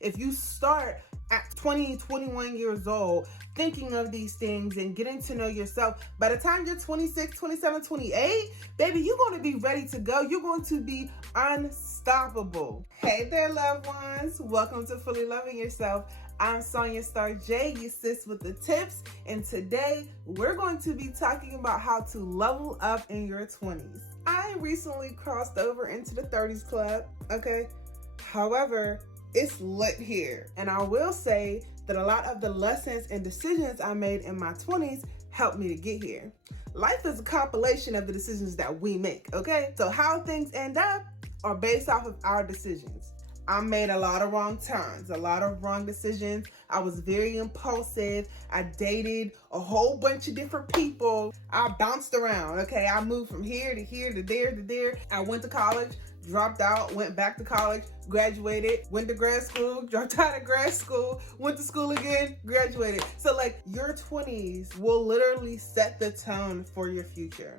If you start at 20, 21 years old, thinking of these things and getting to know yourself, by the time you're 26, 27, 28, baby, you're going to be ready to go. You're going to be unstoppable. Hey there, loved ones. Welcome to Fully Loving Yourself. I'm Sonia Star J, your sis with the tips, and today we're going to be talking about how to level up in your 20s. I recently crossed over into the 30s club, okay? However, it's lit here. And I will say that a lot of the lessons and decisions I made in my 20s helped me to get here. Life is a compilation of the decisions that we make, okay? So how things end up are based off of our decisions. I made a lot of wrong turns, a lot of wrong decisions. I was very impulsive. I dated a whole bunch of different people. I bounced around, okay? I moved from here to here to there to there. I went to college, dropped out, went back to college, graduated, went to grad school, dropped out of grad school, went to school again, graduated. So like your 20s will literally set the tone for your future.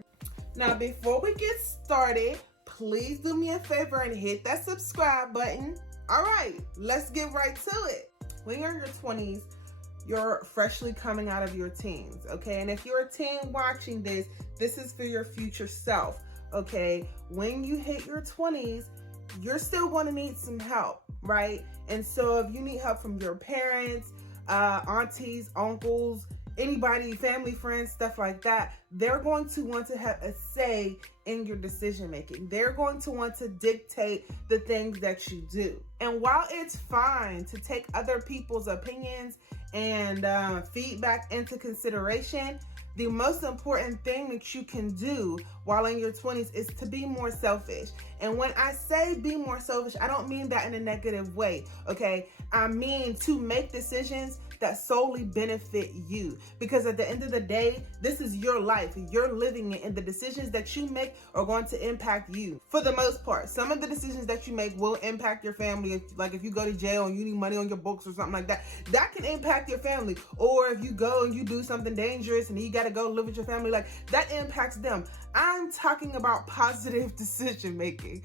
Now, before we get started, please do me a favor and hit that subscribe button. All right, let's get right to it. When you're in your 20s, you're freshly coming out of your teens, okay? And if you're a teen watching this, this is for your future self, okay? When you hit your 20s, you're still going to need some help, right? And so if you need help from your parents, aunties, uncles, anybody, family, friends, stuff like that, they're going to want to have a say in your decision making. They're going to want to dictate the things that you do. And while it's fine to take other people's opinions and feedback into consideration, the most important thing that you can do while in your 20s is to be more selfish. And when I say be more selfish, I don't mean that in a negative way, okay? I mean to make decisions that solely benefit you. Because at the end of the day, this is your life. You're living it, and the decisions that you make are going to impact you for the most part. Some of the decisions that you make will impact your family. If you go to jail and you need money on your books or something like that, that can impact your family. Or if you go and you do something dangerous and you got to go live with your family, like that impacts them. I'm talking about positive decision making.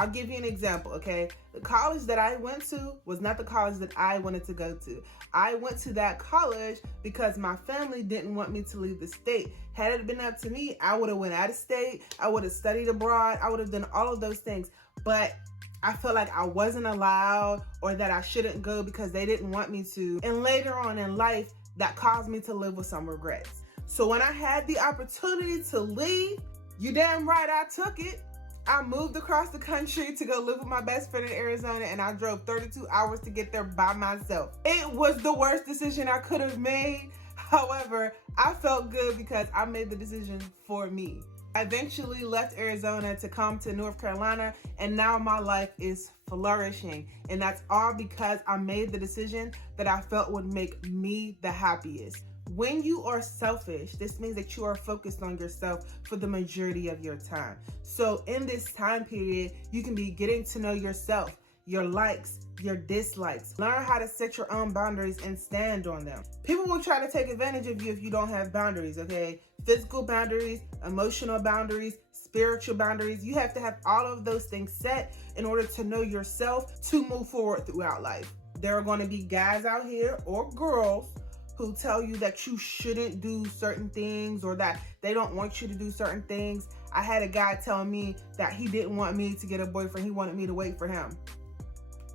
I'll give you an example, okay? The college that I went to was not the college that I wanted to go to. I went to that college because my family didn't want me to leave the state. Had it been up to me, I would have went out of state. I would have studied abroad. I would have done all of those things. But I felt like I wasn't allowed or that I shouldn't go because they didn't want me to. And later on in life, that caused me to live with some regrets. So when I had the opportunity to leave, you damn right I took it. I moved across the country to go live with my best friend in Arizona, and I drove 32 hours to get there by myself. It was the worst decision I could have made. However, I felt good because I made the decision for me. I eventually left Arizona to come to North Carolina, and now my life is flourishing. And that's all because I made the decision that I felt would make me the happiest. When you are selfish, this means that you are focused on yourself for the majority of your time. So in this time period, you can be getting to know yourself, your likes, your dislikes. Learn how to set your own boundaries and stand on them. People will try to take advantage of you if you don't have boundaries, okay? Physical boundaries, emotional boundaries, spiritual boundaries. You have to have all of those things set in order to know yourself to move forward throughout life. There are going to be guys out here or girls who tell you that you shouldn't do certain things or that they don't want you to do certain things. I had a guy tell me that he didn't want me to get a boyfriend. He wanted me to wait for him.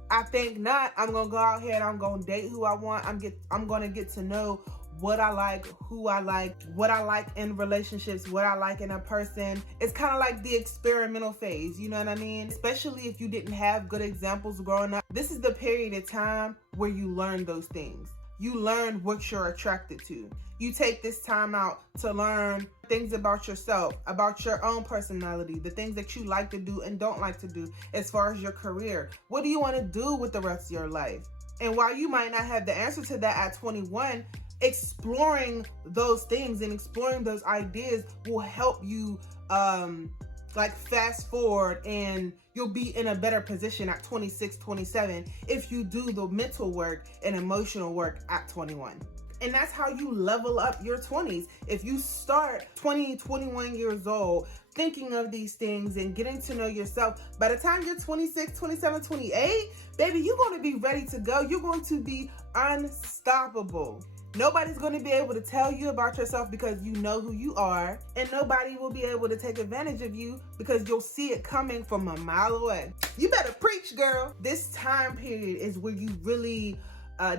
I think not. I'm going to go out here and I'm going to date who I want. I'm going to get to know what I like, who I like, what I like in relationships, what I like in a person. It's kind of like the experimental phase, you know what I mean? Especially if you didn't have good examples growing up. This is the period of time where you learn those things. You learn what you're attracted to. You take this time out to learn things about yourself, about your own personality, the things that you like to do and don't like to do as far as your career. What do you want to do with the rest of your life? And while you might not have the answer to that at 21, exploring those things and exploring those ideas will help you like fast forward, and you'll be in a better position at 26, 27 if you do the mental work and emotional work at 21. And that's how you level up your 20s. If you start 20, 21 years old thinking of these things and getting to know yourself, by the time you're 26, 27, 28, baby, you're going to be ready to go. You're going to be unstoppable. Nobody's going to be able to tell you about yourself because you know who you are, and nobody will be able to take advantage of you because you'll see it coming from a mile away. You better preach, girl. This time period is where you really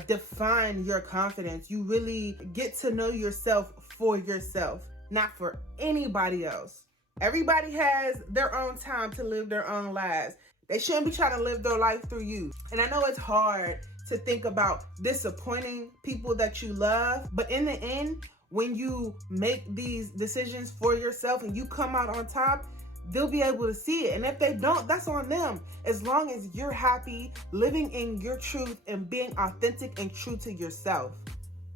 define your confidence. You really get to know yourself for yourself, not for anybody else. Everybody has their own time to live their own lives. They shouldn't be trying to live their life through you. And I know it's hard to think about disappointing people that you love, but in the end, when you make these decisions for yourself and you come out on top, they'll be able to see it. And if they don't, that's on them. As long as you're happy, living in your truth and being authentic and true to yourself.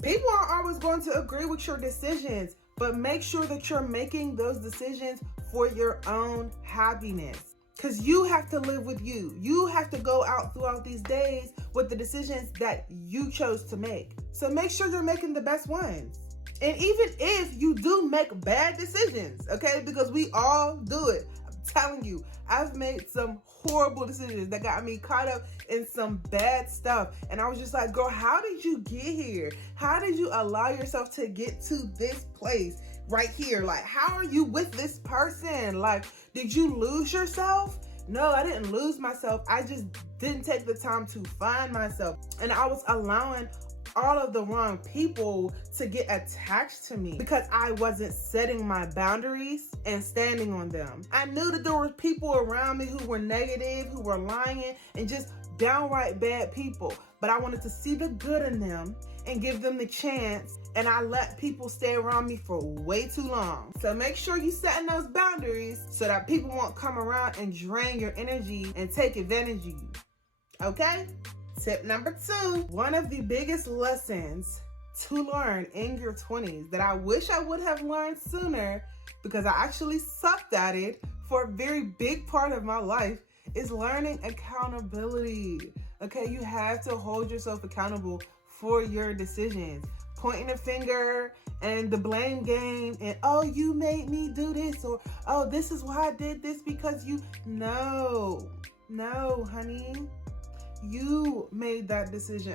People aren't always going to agree with your decisions, but make sure that you're making those decisions for your own happiness. Because you have to live with you. You have to go out throughout these days with the decisions that you chose to make. So make sure you're making the best ones. And even if you do make bad decisions, okay, because we all do it. I'm telling you, I've made some horrible decisions that got me caught up in some bad stuff. And I was just like, girl, how did you get here? How did you allow yourself to get to this place right here? Like, how are you with this person? Like, did you lose yourself? No, I didn't lose myself. I just didn't take the time to find myself. And I was allowing all of the wrong people to get attached to me because I wasn't setting my boundaries and standing on them. I knew that there were people around me who were negative, who were lying, and just downright bad people. But I wanted to see the good in them and give them the chance, and I let people stay around me for way too long. So make sure you setting those boundaries so that people won't come around and drain your energy and take advantage of you. Okay? Tip number 2, one of the biggest lessons to learn in your 20s that I wish I would have learned sooner because I actually sucked at it for a very big part of my life is learning accountability. Okay, you have to hold yourself accountable for your decisions. Pointing a finger and the blame game and, oh, you made me do this, or, oh, this is why I did this because you. No, honey. You made that decision.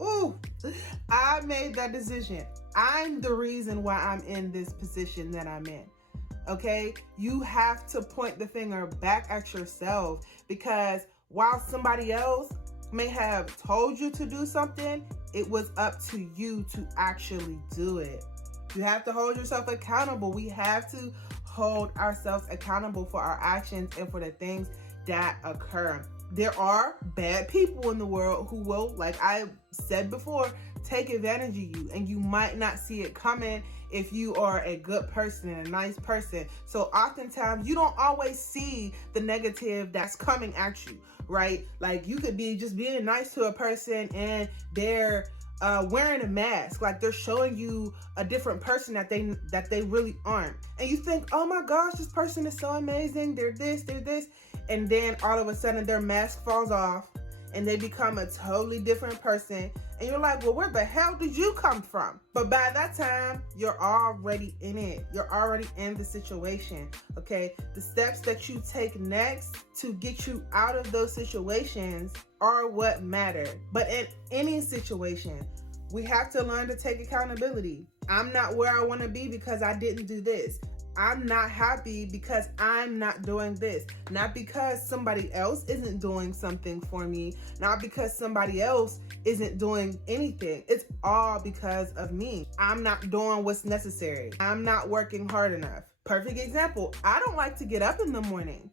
Ooh, I made that decision. I'm the reason why I'm in this position that I'm in. Okay? You have to point the finger back at yourself because while somebody else may have told you to do something, it was up to you to actually do it. You have to hold yourself accountable. We have to hold ourselves accountable for our actions and for the things that occur. There are bad people in the world who will, like I said before, take advantage of you, and you might not see it coming if you are a good person and a nice person. So oftentimes you don't always see the negative that's coming at you, right? Like you could be just being nice to a person and they're wearing a mask, like they're showing you a different person that they really aren't, and you think, oh my gosh, this person is so amazing, they're this, and then all of a sudden their mask falls off and they become a totally different person, and you're like, well, where the hell did you come from? But by that time, you're already in it. You're already in the situation, okay? The steps that you take next to get you out of those situations are what matter. But in any situation, we have to learn to take accountability. I'm not where I want to be because I didn't do this. I'm not happy because I'm not doing this. Not because somebody else isn't doing something for me. Not because somebody else isn't doing anything. It's all because of me. I'm not doing what's necessary. I'm not working hard enough. Perfect example. I don't like to get up in the morning.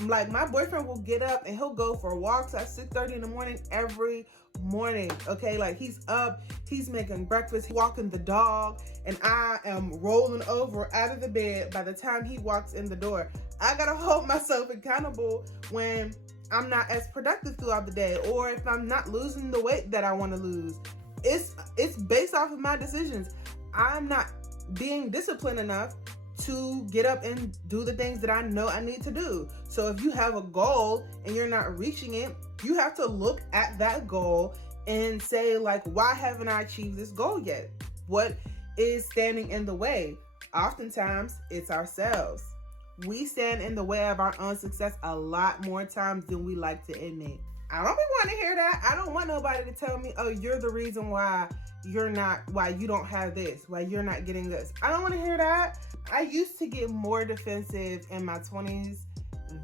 My boyfriend will get up and he'll go for walks at 6:30 in the morning every morning. Okay, like he's up, he's making breakfast, he's walking the dog, and I am rolling over out of the bed by the time he walks in the door. I gotta hold myself accountable when I'm not as productive throughout the day, or if I'm not losing the weight that I want to lose. It's based off of my decisions. I'm not being disciplined enough to get up and do the things that I know I need to do. So if you have a goal and you're not reaching it, you have to look at that goal and say like, why haven't I achieved this goal yet? What is standing in the way? Oftentimes it's ourselves. We stand in the way of our own success a lot more times than we like to admit. I don't want to hear that. I don't want nobody to tell me, oh, you're the reason why you don't have this, why you're not getting this. I don't want to hear that. I used to get more defensive in my 20s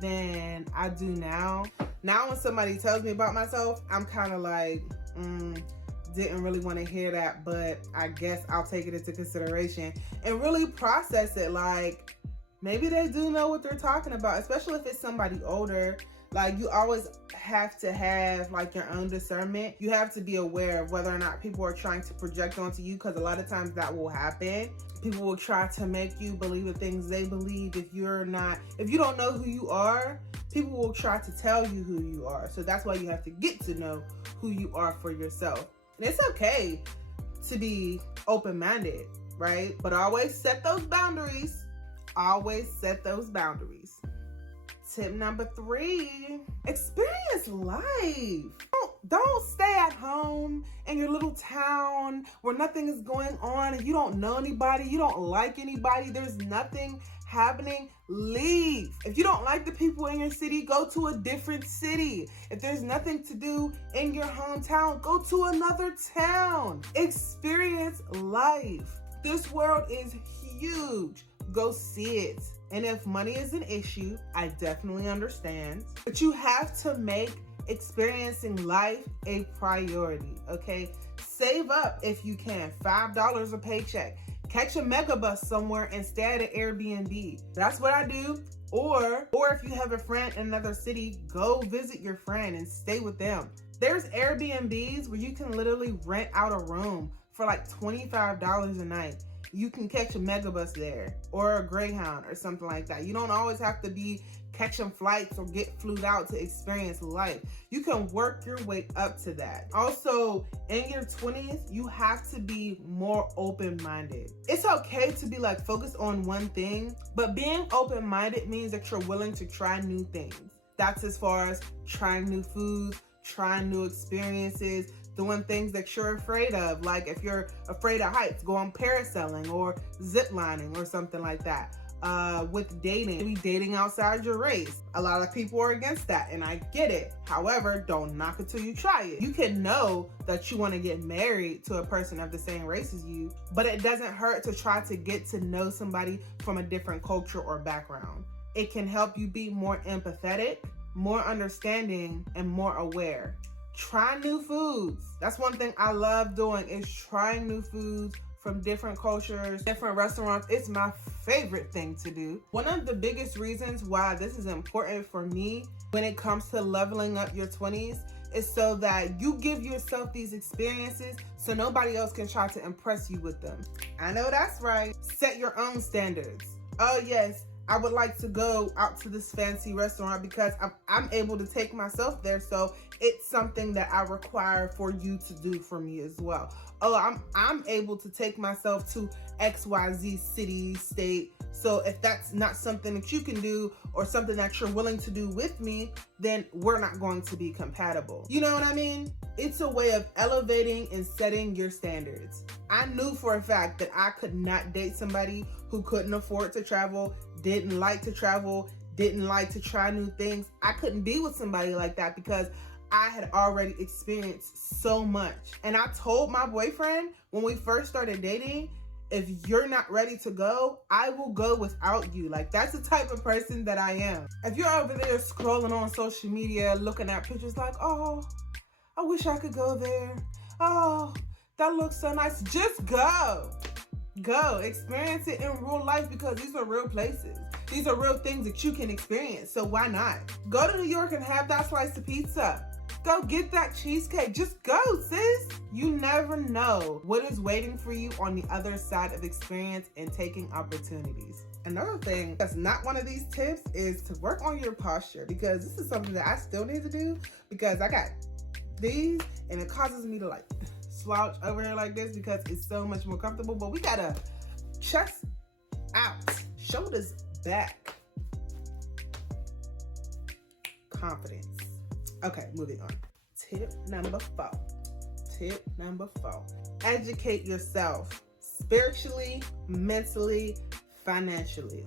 than I do now. Now when somebody tells me about myself, I'm kind of like, didn't really want to hear that, but I guess I'll take it into consideration and really process it. Like, maybe they do know what they're talking about, especially if it's somebody older. Like, you always have to have like your own discernment. You have to be aware of whether or not people are trying to project onto you, because a lot of times that will happen. People will try to make you believe the things they believe. If you don't know who you are, people will try to tell you who you are. So that's why you have to get to know who you are for yourself. And it's okay to be open-minded, right? But always set those boundaries. Always set those boundaries. Tip number 3, experience life. Don't stay at home in your little town where nothing is going on and you don't know anybody, you don't like anybody, there's nothing happening. Leave. If you don't like the people in your city, go to a different city. If there's nothing to do in your hometown, go to another town. Experience life. This world is huge. Go see it. And if money is an issue, I definitely understand. But you have to make experiencing life a priority, okay? Save up if you can. $5 a paycheck. Catch a megabus somewhere and stay at an Airbnb. That's what I do. Or if you have a friend in another city, go visit your friend and stay with them. There's Airbnbs where you can literally rent out a room for like $25 a night. You can catch a megabus there or a Greyhound or something like that. You don't always have to be catching flights or get flew out to experience life. You can work your way up to that. Also, in your 20s, you have to be more open-minded. It's okay to be like focused on one thing, but being open-minded means that you're willing to try new things. That's as far as trying new foods, trying new experiences, doing things that you're afraid of. Like if you're afraid of heights, go on parasailing or zip lining or something like that. With dating, maybe dating outside your race. A lot of people are against that, and I get it. However, don't knock it till you try it. You can know that you want to get married to a person of the same race as you, but it doesn't hurt to try to get to know somebody from a different culture or background. It can help you be more empathetic, more understanding, and more aware. Try new foods. That's one thing I love doing, is trying new foods from different cultures, different restaurants. It's my favorite thing to do. One of the biggest reasons why this is important for me when it comes to leveling up your 20s is so that you give yourself these experiences so nobody else can try to impress you with them. I know that's right. Set your own standards. Oh yes, I would like to go out to this fancy restaurant because I'm able to take myself there, so it's something that I require for you to do for me as well. Oh, I'm able to take myself to XYZ city, state. So if that's not something that you can do or something that you're willing to do with me, then we're not going to be compatible. You know what I mean? It's a way of elevating and setting your standards. I knew for a fact that I could not date somebody who couldn't afford to travel, didn't like to travel, didn't like to try new things. I couldn't be with somebody like that because I had already experienced so much. And I told my boyfriend when we first started dating, if you're not ready to go, I will go without you. Like, that's the type of person that I am. If you're over there scrolling on social media, looking at pictures like, oh, I wish I could go there. Oh, that looks so nice. Just go. Go. Experience it in real life, because these are real places. These are real things that you can experience. So why not? Go to New York and have that slice of pizza. Go get that cheesecake. Just go, sis. You never know what is waiting for you on the other side of experience and taking opportunities. Another thing that's not one of these tips is to work on your posture, because this is something that I still need to do, because I got these and it causes me to like slouch over here like this because it's so much more comfortable. But we gotta chest out, shoulders back, confidence. Okay, moving on. Tip number 4. Tip number 4, educate yourself spiritually, mentally, financially.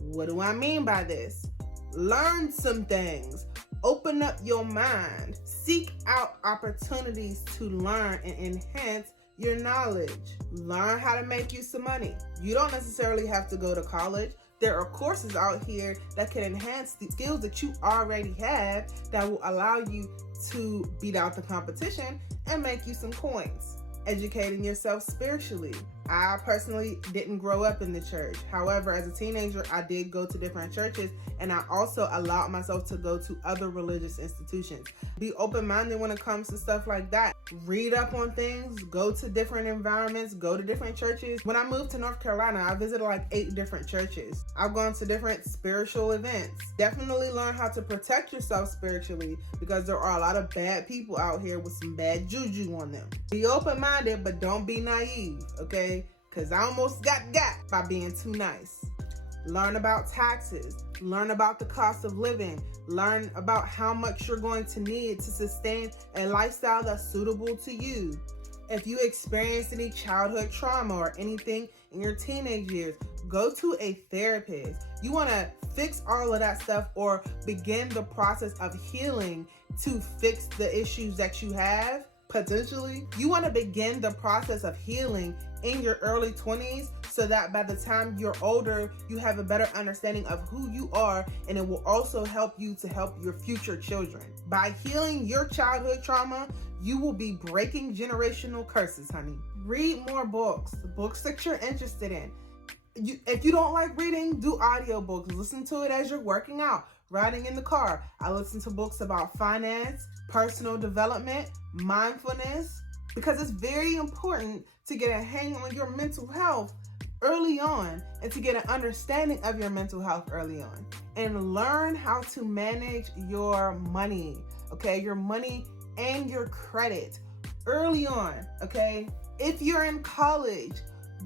What do I mean by this? Learn some things. Open up your mind. Seek out opportunities to learn and enhance your knowledge. Learn how to make you some money. You don't necessarily have to go to college. There are courses out here that can enhance the skills that you already have that will allow you to beat out the competition and make you some coins. Educating yourself spiritually. I personally didn't grow up in the church. However, as a teenager, I did go to different churches, and I also allowed myself to go to other religious institutions. Be open-minded when it comes to stuff like that. Read up on things, go to different environments, go to different churches. When I moved to North Carolina, I visited like 8 different churches. I've gone to different spiritual events. Definitely learn how to protect yourself spiritually, because there are a lot of bad people out here with some bad juju on them. Be open-minded, but don't be naive, okay? Because I almost got by being too nice. Learn about taxes. Learn about the cost of living. Learn about how much you're going to need to sustain a lifestyle that's suitable to you. If you experience any childhood trauma or anything in your teenage years, go to a therapist. You want to fix all of that stuff or begin the process of healing to fix the issues that you have. Potentially, you want to begin the process of healing in your early 20s so that by the time you're older, you have a better understanding of who you are, and it will also help you to help your future children. By healing your childhood trauma, you will be breaking generational curses, honey. Read more books that you're interested in. If you don't like reading, do audiobooks. Listen to it as you're working out, riding in the car. I listen to books about finance, personal development, mindfulness, because it's very important to get a hang on your mental health early on and to get an understanding of your mental health early on, and learn how to manage your money, okay? Your money and your credit early on, okay? If you're in college,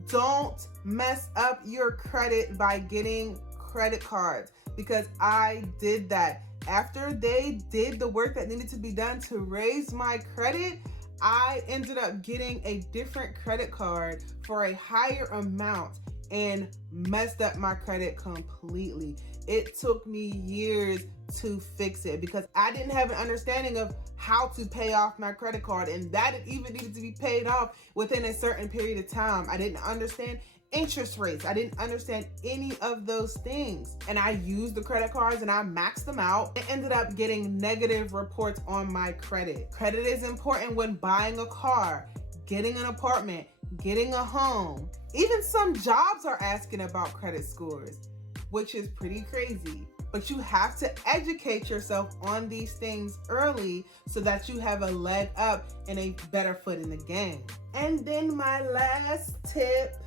don't mess up your credit by getting credit cards, because I did that. After they did the work that needed to be done to raise my credit, I ended up getting a different credit card for a higher amount and messed up my credit completely. It took me years to fix it because I didn't have an understanding of how to pay off my credit card, and that it even needed to be paid off within a certain period of time. I didn't understand interest rates. I didn't understand any of those things. And I used the credit cards and I maxed them out and ended up getting negative reports on my credit. Credit is important when buying a car, getting an apartment, getting a home. Even some jobs are asking about credit scores, which is pretty crazy. But you have to educate yourself on these things early so that you have a leg up and a better foot in the game. And then my last tip,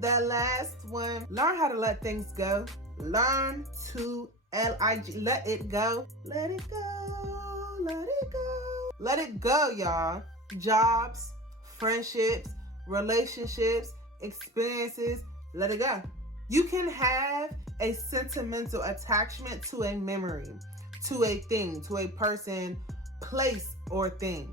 the last one, learn how to let things go. Learn to let it go. Let it go, let it go. Let it go, y'all. Jobs, friendships, relationships, experiences, let it go. You can have a sentimental attachment to a memory, to a thing, to a person, place, or thing.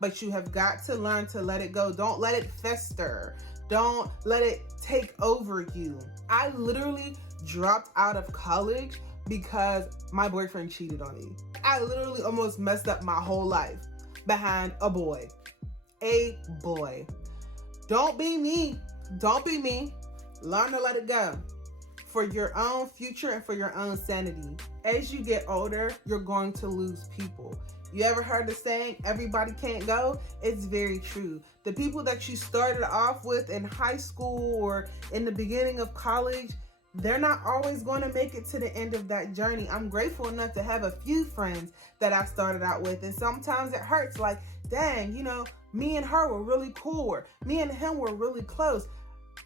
But you have got to learn to let it go. Don't let it fester. Don't let it take over you. I literally dropped out of college because my boyfriend cheated on me. I literally almost messed up my whole life behind a boy. A boy. Don't be me. Don't be me. Learn to let it go for your own future and for your own sanity. As you get older, you're going to lose people. You ever heard the saying, everybody can't go? It's very true. The people that you started off with in high school or in the beginning of college, they're not always going to make it to the end of that journey. I'm grateful enough to have a few friends that I started out with, and sometimes it hurts like, dang, me and her were really cool, or me and him were really close.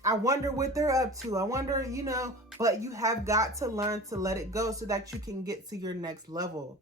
I wonder what they're up to. I wonder, but you have got to learn to let it go so that you can get to your next level.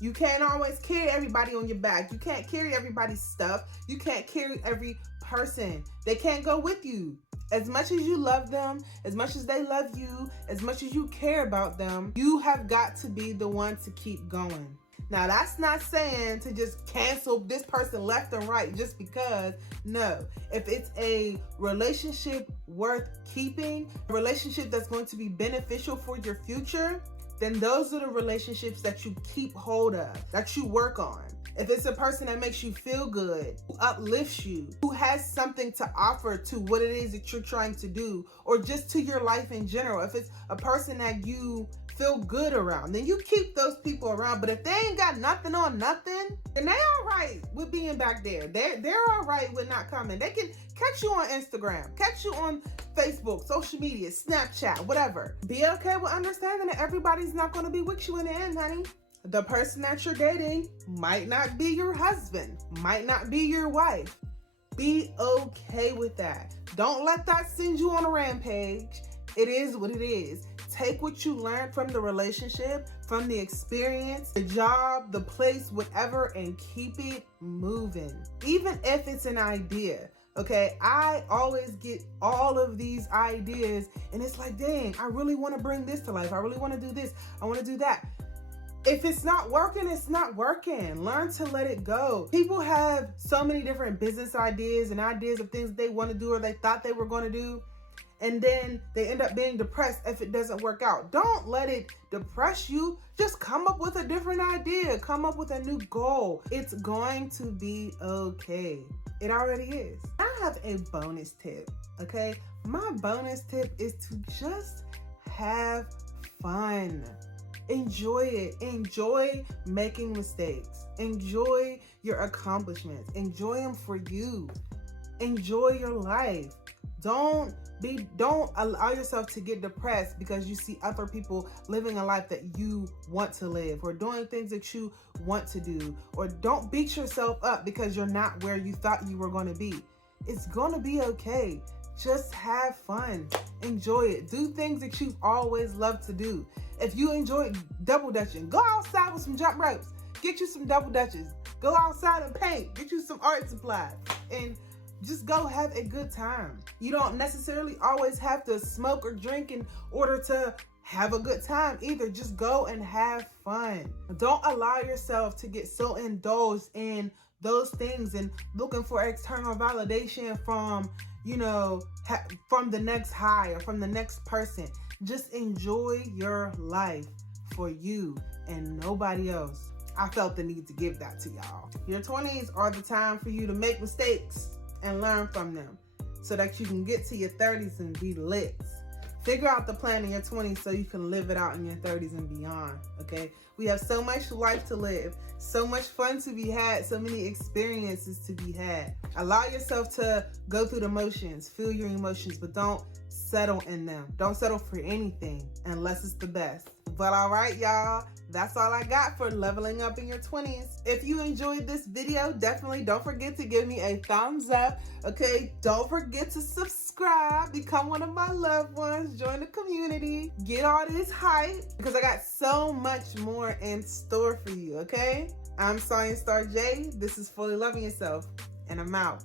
You can't always carry everybody on your back. You can't carry everybody's stuff. You can't carry every person. They can't go with you. As much as you love them, as much as they love you, as much as you care about them, you have got to be the one to keep going. Now, that's not saying to just cancel this person left and right just because. No. If it's a relationship worth keeping, a relationship that's going to be beneficial for your future, then those are the relationships that you keep hold of, that you work on. If it's a person that makes you feel good, who uplifts you, who has something to offer to what it is that you're trying to do, or just to your life in general, if it's a person that you feel good around, then you keep those people around. But if they ain't got nothing on nothing, then they all right with being back there. They're all right with not coming. They can catch you on Instagram, catch you on Facebook, social media, Snapchat, whatever. Be okay with understanding that everybody's not going to be with you in the end, honey. The person that you're dating might not be your husband, might not be your wife. Be okay with that. Don't let that send you on a rampage. It is what it is. Take what you learned from the relationship, from the experience, the job, the place, whatever, and keep it moving. Even if it's an idea. Okay, I always get all of these ideas and it's like, dang, I really want to bring this to life. I really want to do this. I want to do that. If it's not working, it's not working. Learn to let it go. People have so many different business ideas and ideas of things they want to do or they thought they were going to do. And then they end up being depressed if it doesn't work out. Don't let it depress you. Just come up with a different idea. Come up with a new goal. It's going to be okay. It already is. I have a bonus tip, okay? My bonus tip is to just have fun. Enjoy it. Enjoy making mistakes. Enjoy your accomplishments. Enjoy them for you. Enjoy your life. Don't allow yourself to get depressed because you see other people living a life that you want to live or doing things that you want to do. Or don't beat yourself up because you're not where you thought you were going to be. It's going to be okay. Just have fun. Enjoy it. Do things that you've always loved to do. If you enjoy double dutching, go outside with some jump ropes. Get you some double dutches. Go outside and paint. Get you some art supplies. And just go have a good time. You don't necessarily always have to smoke or drink in order to have a good time either. Just go and have fun. Don't allow yourself to get so indulged in those things and looking for external validation from, from the next high or from the next person. Just enjoy your life for you and nobody else. I felt the need to give that to y'all. Your 20s are the time for you to make mistakes and learn from them so that you can get to your 30s and be lit. Figure out the plan in your 20s so you can live it out in your 30s and beyond, okay? We have so much life to live, so much fun to be had, so many experiences to be had. Allow yourself to go through the motions, feel your emotions, but don't settle in them. Don't settle for anything unless it's the best. But all right, y'all. That's all I got for leveling up in your 20s. If you enjoyed this video, definitely don't forget to give me a thumbs up. Okay, don't forget to subscribe, become one of my loved ones, join the community, get all this hype because I got so much more in store for you, okay? I'm Science Star J. This is Fully Loving Yourself, and I'm out.